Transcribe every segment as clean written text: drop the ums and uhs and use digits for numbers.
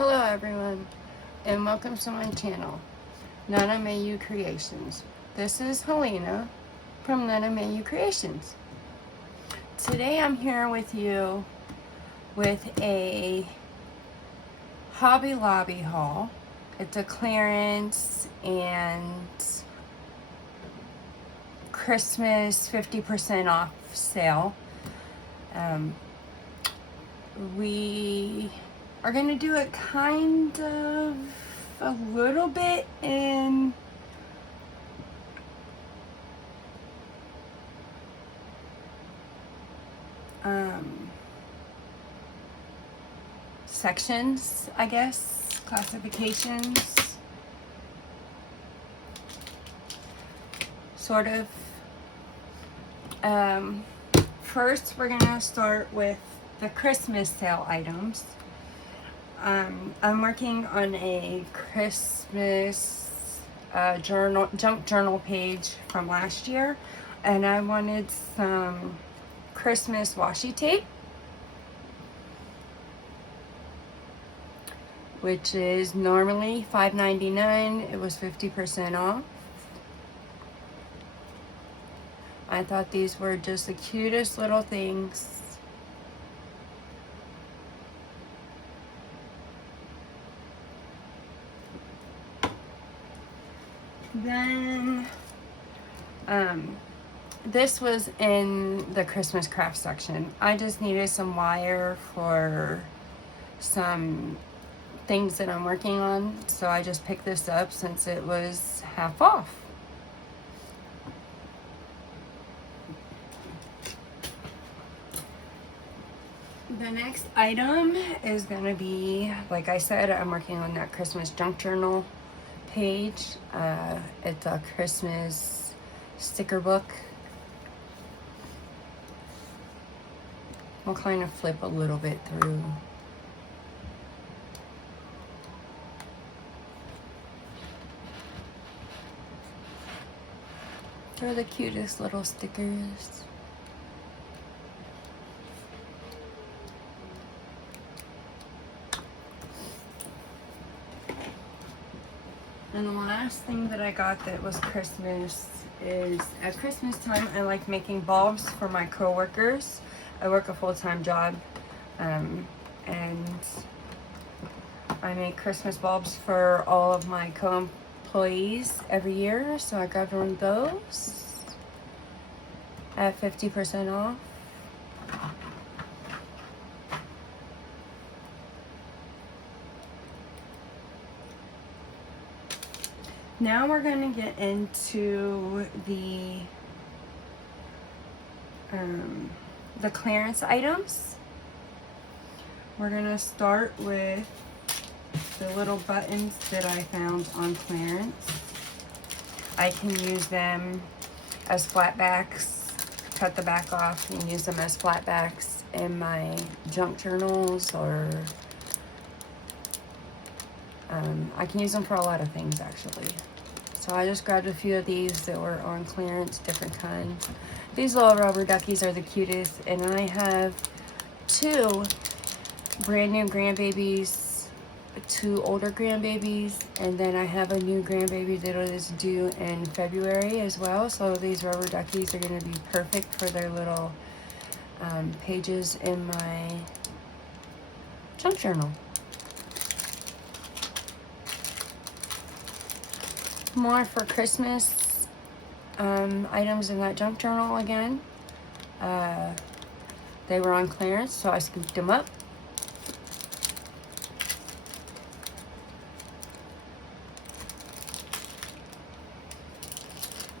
Hello everyone, and welcome to my channel, Nana Mayu Creations. This is Helena from Nana Mayu Creations. Today I'm here with you with a Hobby Lobby haul. It's a clearance and Christmas 50% off sale. We are going to do it kind of a little bit in sections, I guess, classifications, sort of. First, we're going to start with the Christmas sale items. I'm working on a Christmas junk journal page from last year, and I wanted some Christmas washi tape, which is normally $5.99. It was 50% off. I thought these were just the cutest little things. Then, this was in the Christmas craft section. I just needed some wire for some things that I'm working on, so I just picked this up since it was half off. The next item is going to be, like I said, I'm working on that Christmas junk journal page. It's a Christmas sticker book. I'll kind of flip a little bit through. They're the cutest little stickers. And the last thing that I got that was Christmas is, at Christmas time, I like making bulbs for my coworkers. I work a full-time job, and I make Christmas bulbs for all of my co-employees every year, so I grabbed one of those at 50% off. Now we're going to get into the clearance items. We're going to start with the little buttons that I found on clearance. I can use them as flat backs, cut the back off and use them as flat backs in my junk journals, or I can use them for a lot of things actually. So I just grabbed a few of these that were on clearance, different kinds. These little rubber duckies are the cutest, and I have two brand new grandbabies, two older grandbabies, and then I have a new grandbaby that is due in February as well. So these rubber duckies are going to be perfect for their little pages in my junk journal. More for Christmas items in that junk journal again. They were on clearance, so I scooped them up.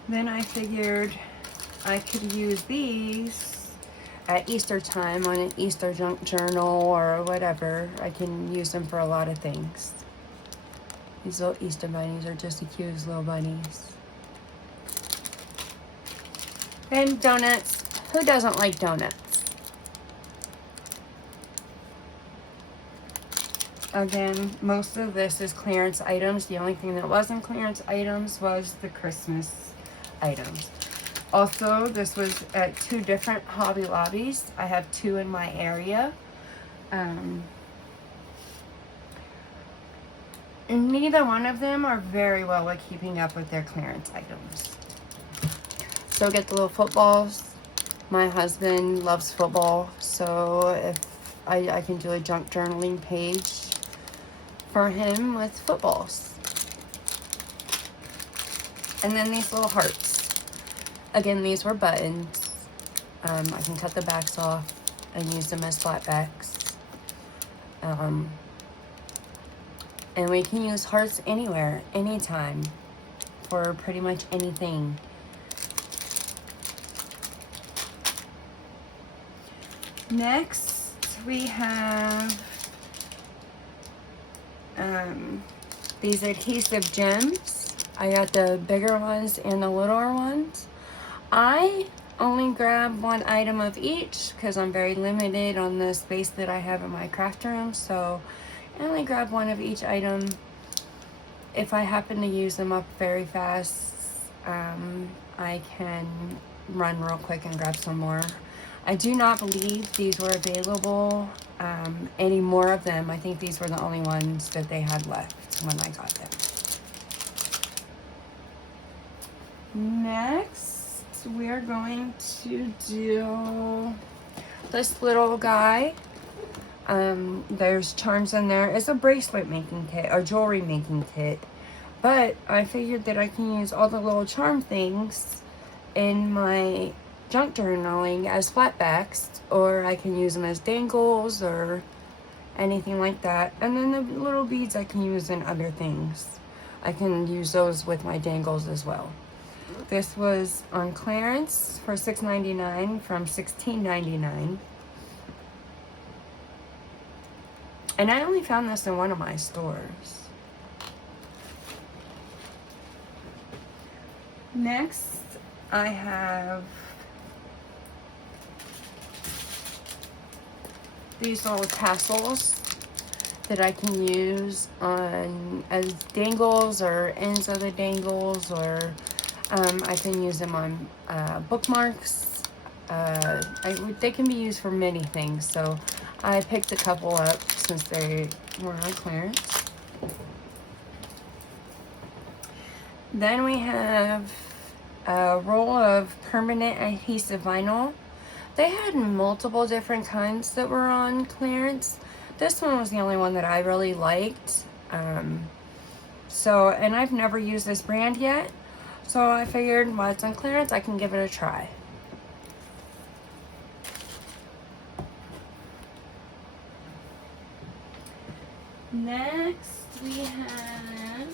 Then I figured I could use these at Easter time on an Easter junk journal or whatever. I can use them for a lot of things. These little Easter bunnies are just the cutest little bunnies. And donuts. Who doesn't like donuts? Again, most of this is clearance items. The only thing that wasn't clearance items was the Christmas items. Also, this was at two different Hobby Lobbies. I have two in my area. neither one of them are very well at keeping up with their clearance items. So get the little footballs. My husband loves football, so if I can do a junk journaling page for him with footballs. And then these little hearts. Again, these were buttons. I can cut the backs off and use them as flat backs. And we can use hearts anywhere, anytime, for pretty much anything. Next, we have these adhesive gems. I got the bigger ones and the littler ones. I only grab one item of each because I'm very limited on the space that I have in my craft room, so I only grab one of each item. If I happen to use them up very fast, I can run real quick and grab some more. I do not believe these were available, any more of them. I think these were the only ones that they had left when I got them. Next, we're going to do this little guy. There's charms in there. It's a bracelet making kit, or jewelry making kit. But I figured that I can use all the little charm things in my junk journaling as flatbacks, or I can use them as dangles or anything like that. And then the little beads I can use in other things. I can use those with my dangles as well. This was on clearance for $6.99 from $16.99. And I only found this in one of my stores. Next, I have these little tassels that I can use on as dangles or ends of the dangles, or I can use them on bookmarks. They can be used for many things, so I picked a couple up since they were on clearance. Then we have a roll of permanent adhesive vinyl. They had multiple different kinds that were on clearance. This one was the only one that I really liked. And I've never used this brand yet, so I figured while it's on clearance, I can give it a try. Next, we have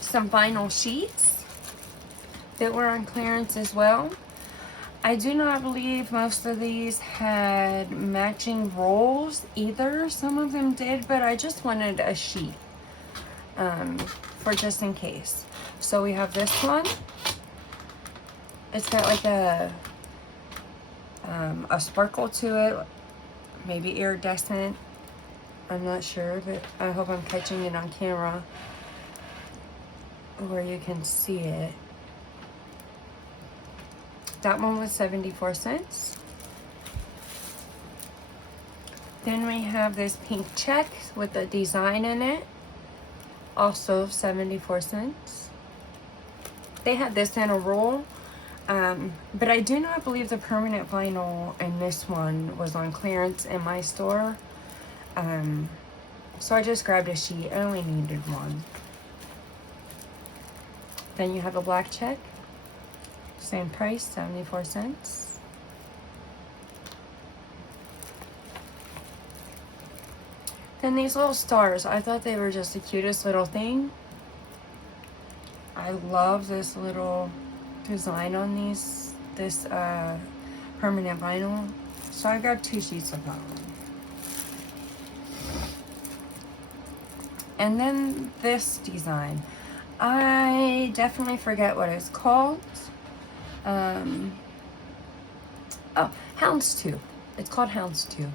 some vinyl sheets that were on clearance as well. I do not believe most of these had matching rolls either. Some of them did, but I just wanted a sheet for just in case. So we have this one. It's got like a sparkle to it, maybe iridescent. I'm not sure, but I hope I'm catching it on camera where you can see it. That one was 74 cents. Then we have this pink check with a design in it, also 74 cents. They had this in a roll, but I do not believe the permanent vinyl in this one was on clearance in my store. So I just grabbed a sheet. I only needed one. Then you have a black check. Same price, 74 cents. Then these little stars. I thought they were just the cutest little thing. I love this little design on this permanent vinyl. So I grabbed 2 sheets of that one. And then this design. I definitely forget what it's called. Oh, Houndstooth. It's called Houndstooth.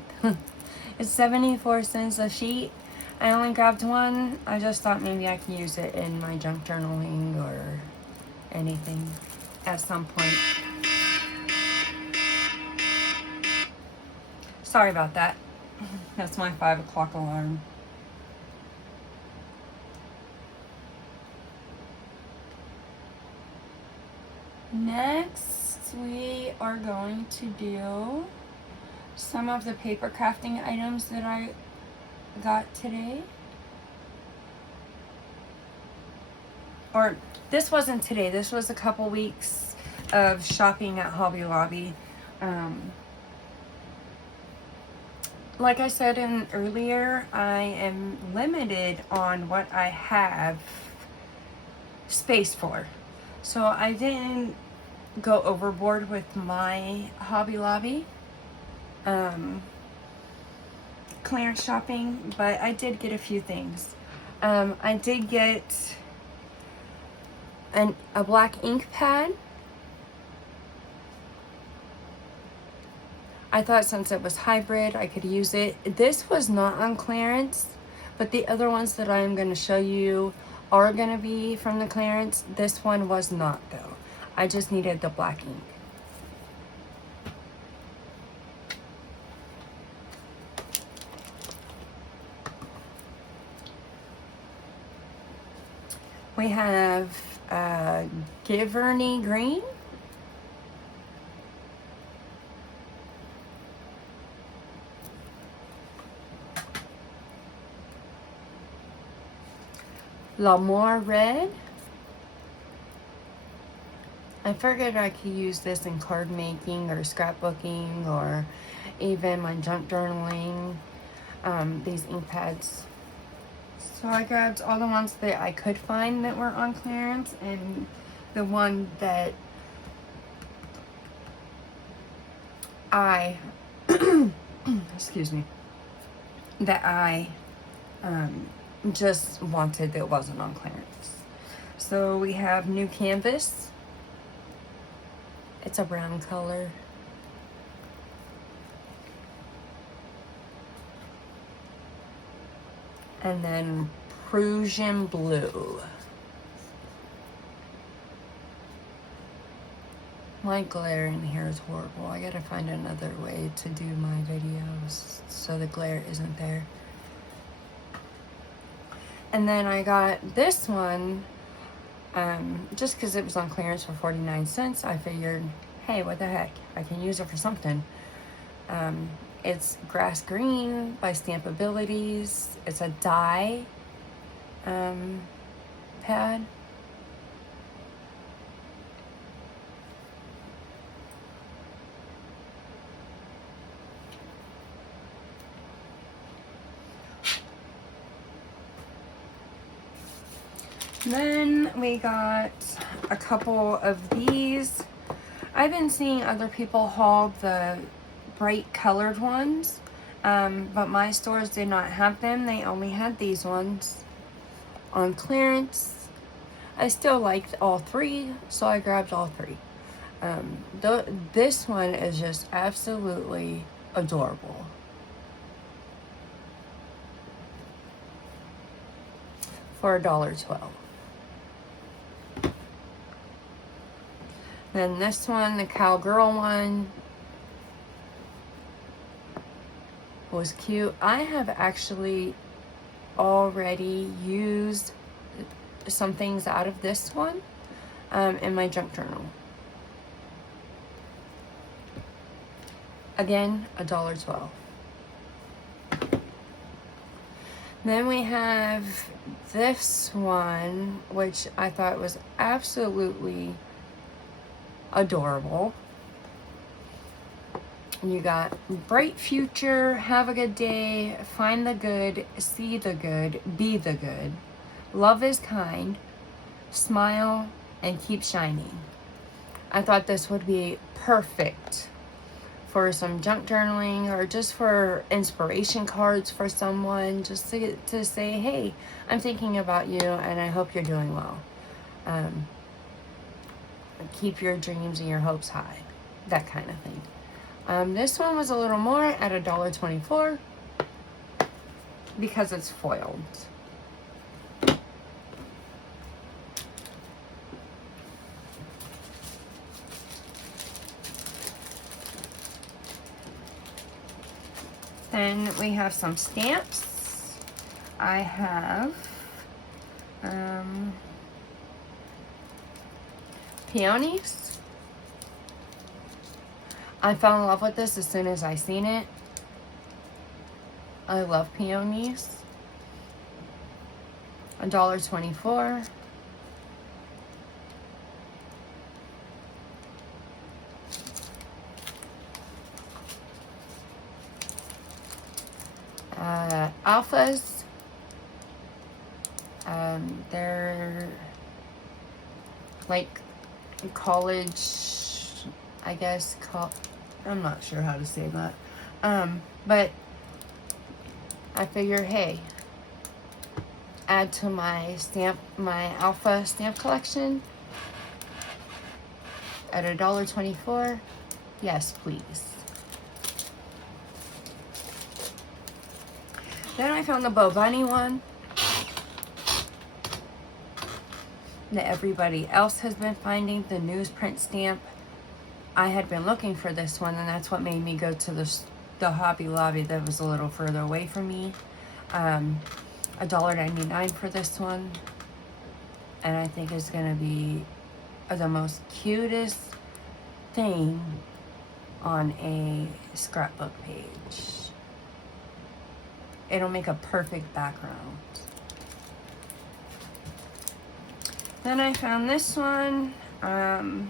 It's 74 cents a sheet. I only grabbed one. I just thought maybe I could use it in my junk journaling or anything at some point. Sorry about that. That's my 5 o'clock alarm. Next, we are going to do some of the paper crafting items that I got today. Or, this wasn't today. This was a couple weeks of shopping at Hobby Lobby. Like I said earlier, I am limited on what I have space for. So I didn't go overboard with my Hobby Lobby clearance shopping, but I did get a few things. I did get a black ink pad. I thought since it was hybrid, I could use it. This was not on clearance, but the other ones that I am going to show you are going to be from the clearance. This one was not, though. I just needed the black ink. We have Giverny Green. L'Amour Red. I figured I could use this in card making or scrapbooking or even my junk journaling, these ink pads. So I grabbed all the ones that I could find that were on clearance, and the one that I, excuse me, that I just wanted that wasn't on clearance. So we have New Canvas. It's a brown color. And then Prussian Blue. My glare in here is horrible. I gotta find another way to do my videos so the glare isn't there. And then I got this one, just because it was on clearance for 49 cents. I figured, hey, what the heck? I can use it for something. It's Grass Green by Stampabilities. It's a dye pad. Then we got a couple of these. I've been seeing other people haul the bright colored ones, but my stores did not have them. They only had these ones on clearance. I still liked all three, so I grabbed all three. This one is just absolutely adorable. For $1.12. Then this one, the Cowgirl one, was cute. I have actually already used some things out of this one in my junk journal. Again, $1.12. Then we have this one, which I thought was absolutely adorable. You got bright future, have a good day, find the good, see the good, be the good, love is kind, smile, and keep shining. I thought this would be perfect for some junk journaling or just for inspiration cards for someone, just to say, hey, I'm thinking about you and I hope you're doing well. Keep your dreams and your hopes high, that kind of thing. This one was a little more at $1.24 because it's foiled. Then we have some stamps. I have peonies. I fell in love with this as soon as I seen it. I love peonies. $1.24. Alphas. They're like college, I guess. I'm not sure how to say that. But I figure, hey, add to my alpha stamp collection at $1.24. Yes, please. Then I found the Bo Bunny one that everybody else has been finding, the newsprint stamp. I had been looking for this one, and that's what made me go to the Hobby Lobby that was a little further away from me. $1.99 for this one, and I think it's gonna be the most cutest thing on a scrapbook page. It'll make a perfect background. Then I found this one. I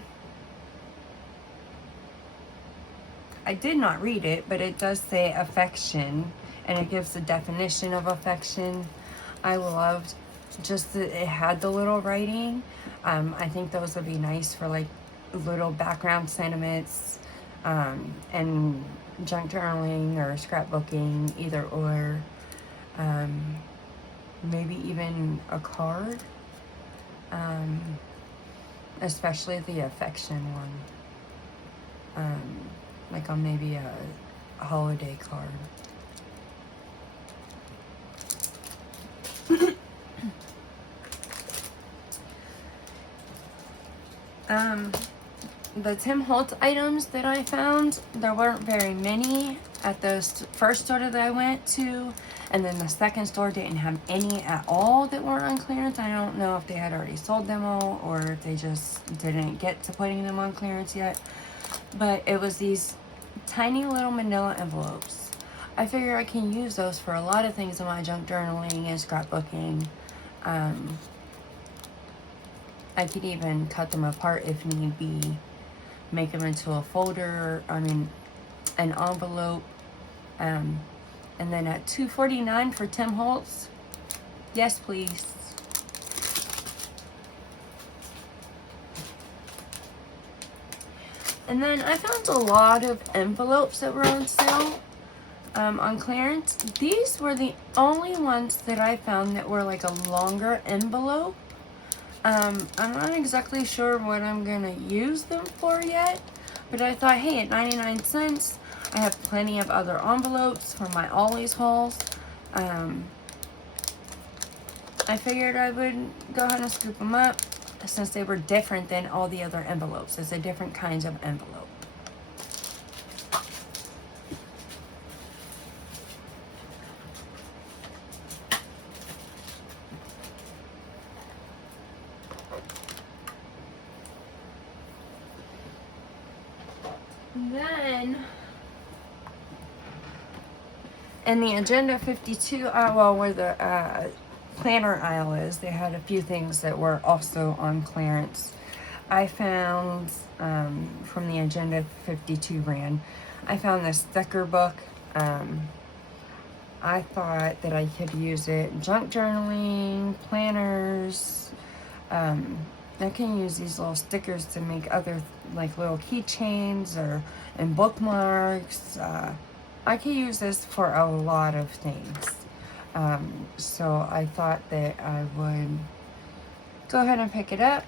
did not read it, but it does say affection, and it gives the definition of affection. I loved just that it had the little writing. I think those would be nice for like little background sentiments, and junk journaling or scrapbooking, either or. Maybe even a card, especially the affection one, like on maybe a holiday card. The Tim Holtz items that I found, there weren't very many at the first store that I went to, and then the second store didn't have any at all that were on clearance. I don't know if they had already sold them all or if they just didn't get to putting them on clearance yet, but it was these tiny little manila envelopes. I figure I can use those for a lot of things in my junk journaling and scrapbooking. I could even cut them apart if need be, make them into a folder, an envelope, and then at $2.49 for Tim Holtz. Yes, please. And then I found a lot of envelopes that were on sale, on clearance. These were the only ones that I found that were like a longer envelope. I'm not exactly sure what I'm gonna use them for yet, but I thought, hey, at 99 cents, I have plenty of other envelopes for my Always hauls. I figured I would go ahead and scoop them up since they were different than all the other envelopes. It's a different kinds of envelope. Then, in the Agenda 52 aisle, where the planner aisle is, they had a few things that were also on clearance. I found, from the Agenda 52 brand, I found this sticker book. I thought that I could use it junk journaling, planners. I can use these little stickers to make other, like little keychains and bookmarks. I could use this for a lot of things. So I thought that I would go ahead and pick it up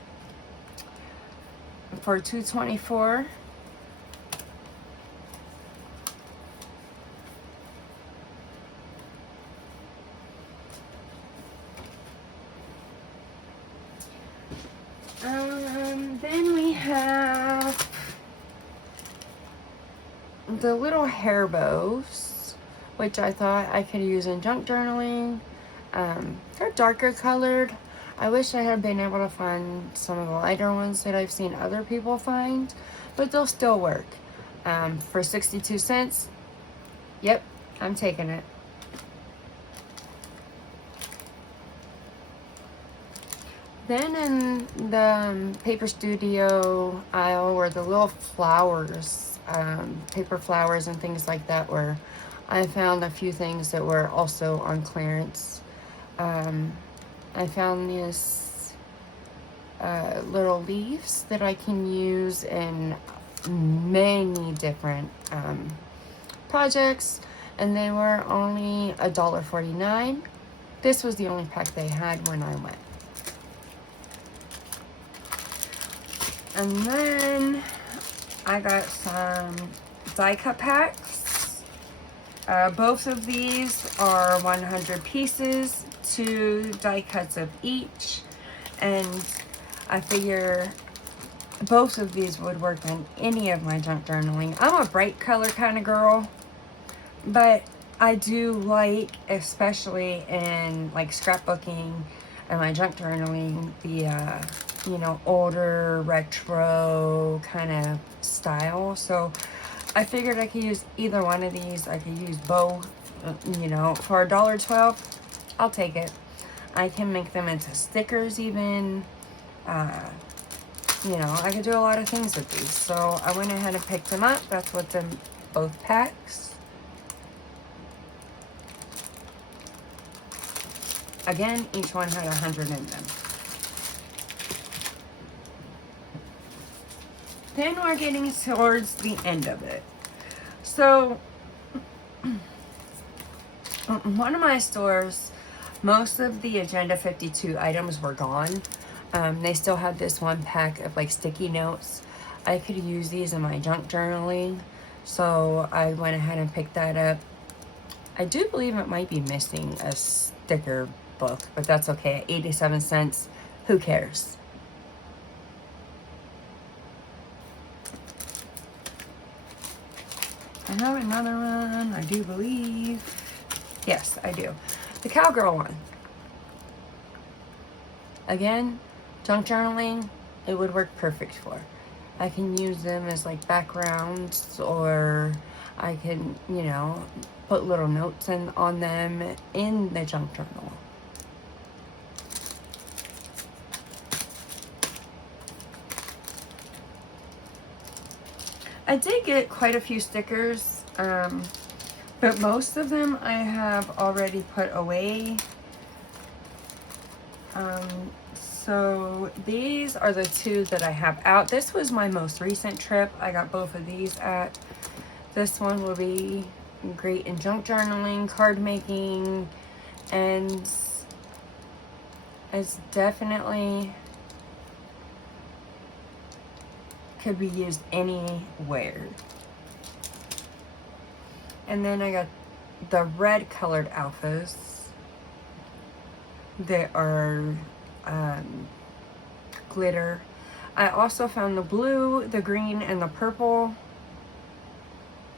for $2.24. Then we have the little hair bows, which I thought I could use in junk journaling. They're darker colored. I wish I had been able to find some of the lighter ones that I've seen other people find, but they'll still work. For 62 cents, yep, I'm taking it. Then in the Paper Studio aisle were the little flowers, paper flowers and things like that, where I found a few things that were also on clearance. I found these little leaves that I can use in many different projects, and they were only $1.49. This was the only pack they had when I went. And then I got some die cut packs. Both of these are 100 pieces, 2 die cuts of each, and I figure both of these would work on any of my junk journaling. I'm a bright color kind of girl, but I do like, especially in like scrapbooking and my junk journaling, the you know, older retro kind of style. So I figured I could use either one of these. I could use both. You know, for $1.12, I'll take it. I can make them into stickers even. You know, I could do a lot of things with these. So I went ahead and picked them up. That's what's in both packs. Again, each one had 100 in them. Then we're getting towards the end of it. So, one of my stores, most of the Agenda 52 items were gone. They still had this one pack of like sticky notes. I could use these in my junk journaling, so I went ahead and picked that up. I do believe it might be missing a sticker book, but that's okay. 87 cents, who cares? I have another one, I do believe. Yes, I do. The Cowgirl one. Again, junk journaling, it would work perfect for. I can use them as like backgrounds, or I can, you know, put little notes on them in the junk journal. I did get quite a few stickers, but most of them I have already put away. So these are the 2 that I have out. This was my most recent trip. I got both of these at. This one will be great in junk journaling, card making, and it's definitely could be used anywhere. And then I got the red colored alphas. They are glitter. I also found the blue, the green, and the purple.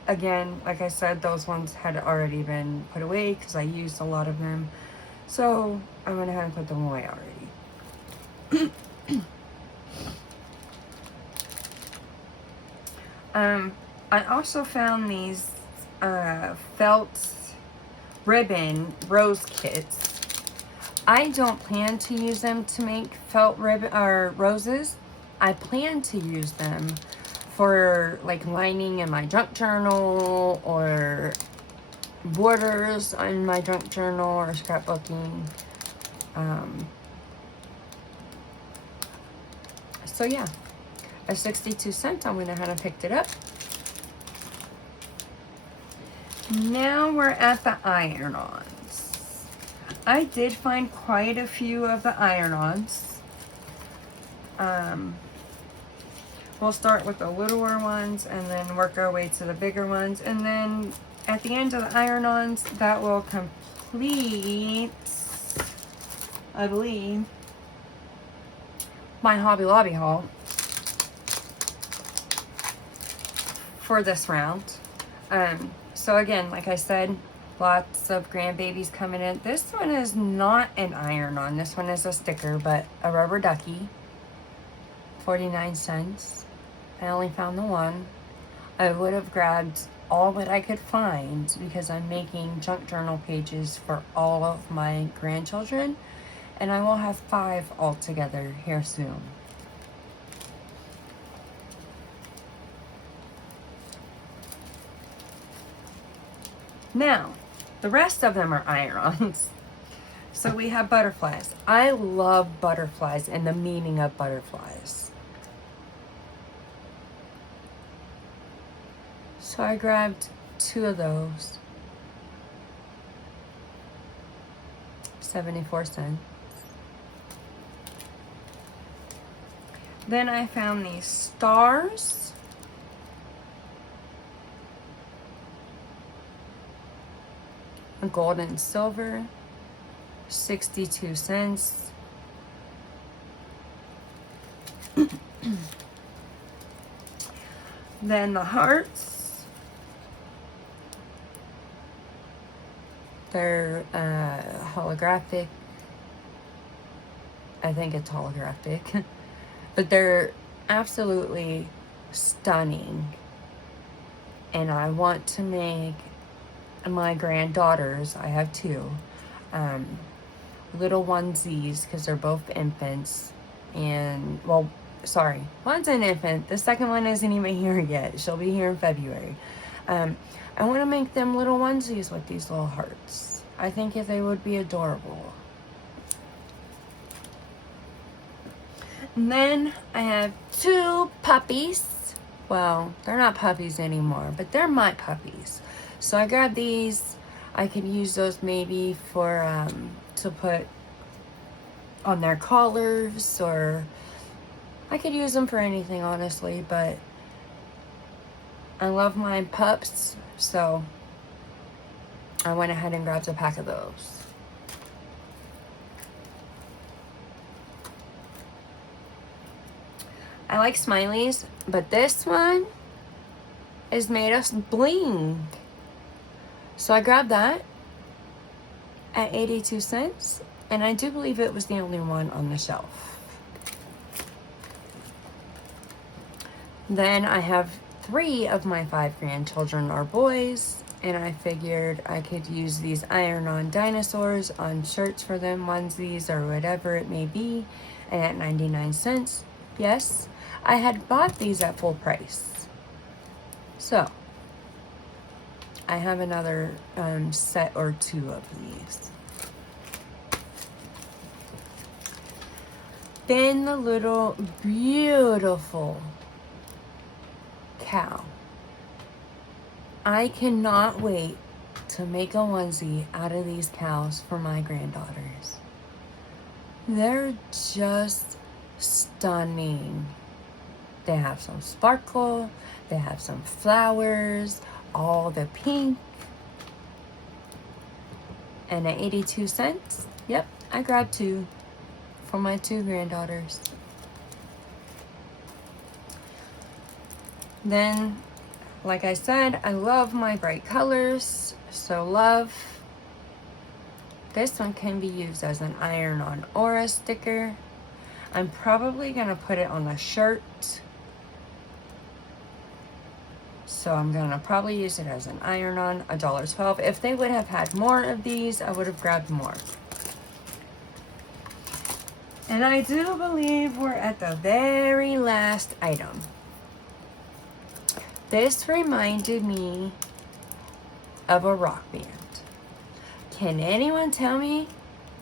Again, like I said, those ones had already been put away because I used a lot of them. So I went ahead and put them away already. I also found these felt ribbon rose kits. I don't plan to use them to make felt ribbon or roses. I plan to use them for like lining in my junk journal, or borders on my junk journal, or scrapbooking. So yeah, at 62 cents, I went ahead and picked it up. Now we're at the iron-ons. I did find quite a few of the iron-ons. We'll start with the littler ones and then work our way to the bigger ones. And then at the end of the iron-ons, that will complete, I believe, my Hobby Lobby haul for this round. So again, like I said, Lots of grandbabies coming in. This one is not an iron-on. This one is a sticker, but a rubber ducky. 49 cents. I only found the one. I would have grabbed all that I could find because I'm making junk journal pages for all of my grandchildren, and I will have 5 altogether here soon. Now, the rest of them are iron-ons. So we have butterflies. I love butterflies and the meaning of butterflies. So I grabbed 2 of those. 74 cents. Then I found these stars. Gold and silver. 62 cents. Then the hearts. They're holographic. I think it's holographic. But they're absolutely stunning. And I want to make my granddaughters, I have 2, little onesies because they're both infants. And, well, sorry, one's an infant. The second one isn't even here yet. She'll be here in February. I want to make them little onesies with these little hearts. I think they would be adorable. And then I have 2 puppies. Well, they're not puppies anymore, but they're my puppies. So I grabbed these. I could use those maybe for to put on their collars, or I could use them for anything, honestly, but I love my pups, so I went ahead and grabbed a pack of those. I like smileys, but this one is made of bling. So I grabbed that at 82 cents, and I do believe it was the only one on the shelf. Then I have 3 of my 5 grandchildren are boys, and I figured I could use these iron-on dinosaurs on shirts for them, onesies, or whatever it may be, and at 99 cents. Yes, I had bought these at full price. So I have another set or 2 of these. Then the little beautiful cow. I cannot wait to make a onesie out of these cows for my granddaughters. They're just stunning. They have some sparkle, they have some flowers, all the pink. And at 82 cents, yep, I grabbed 2 for my 2 granddaughters. Then, like I said, I love my bright colors, so love. This one can be used as an iron-on aura sticker. I'm probably gonna put it on a shirt. So I'm gonna probably use it as an iron-on, $1.12. If they would have had more of these, I would have grabbed more. And I do believe we're at the very last item. This reminded me of a rock band. Can anyone tell me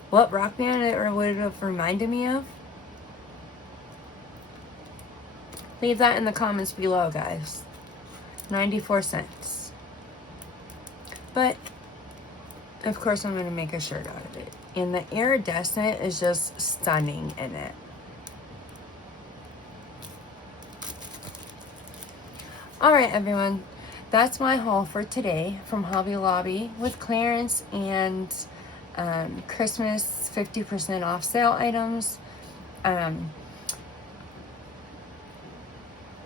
what rock band it would have reminded me of? Leave that in the comments below, guys. 94 cents. But, of course, I'm going to make a shirt out of it. And the iridescent is just stunning in it. Alright, everyone. That's my haul for today from Hobby Lobby with clearance and Christmas 50% off sale items.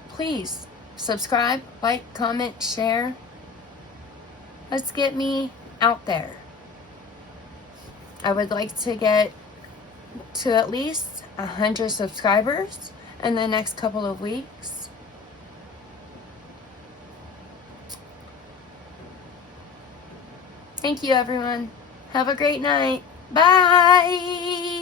Please subscribe, like, comment, share. Let's get me out there. I would like to get to at least 100 subscribers in the next couple of weeks. Thank you, everyone. Have a great night. Bye.